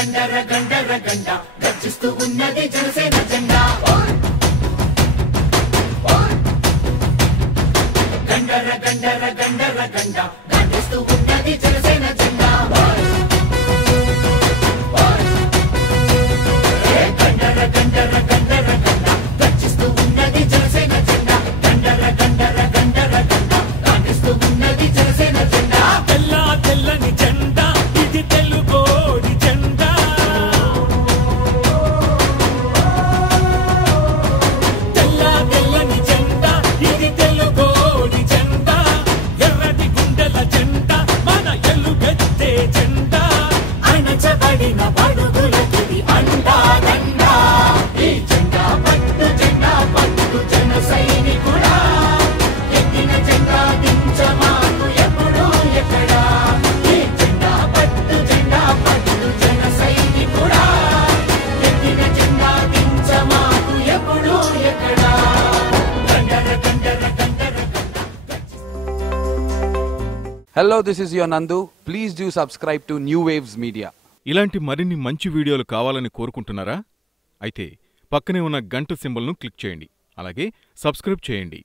గండర గండర గండ గర్జిస్తూ ఉన్నది జనసేన జెండా గండర గండర గండర గండ గర్జిస్తూ ఉన్నది జనసేన జెండా గండర గండర గండర గండ గర్జిస్తూ ఉన్నది జనసేన జెండా గండర గండర గండర గండ గర్జిస్తూ ఉన్నది జనసేన జెండా తెల్ల తెల్లని జెండా ఇది తెలుగోడి జెండా తెల్ల తెల్లని జెండా ఇది తెలుగోడి జెండా ఎర్రటి గుండెల జెండా మన ఎలుగెత్తే జెండా అణచబడిన బడుగులకిది అండా దండా ఈ జెండా పట్టు జన సైనికుడా ఎత్తిన జెండా దించమాకు ఎప్పుడు ఎక్కడా ఈ జెండా పట్టు జన సైనికుడా ఎత్తిన జెండా దించమాకు ఎప్పుడు ఎక్కడా గండర గండర గండర Hello, this is your Nandu. Please do subscribe to New Waves Media. ఇలాంటి మరిన్ని మంచి వీడియోలు కావాలని కోరుకుంటున్నారా? అయితే పక్కనే ఉన్న గంట సింబల్ను క్లిక్ చేయండి. అలాగే సబ్స్క్రైబ్ చేయండి.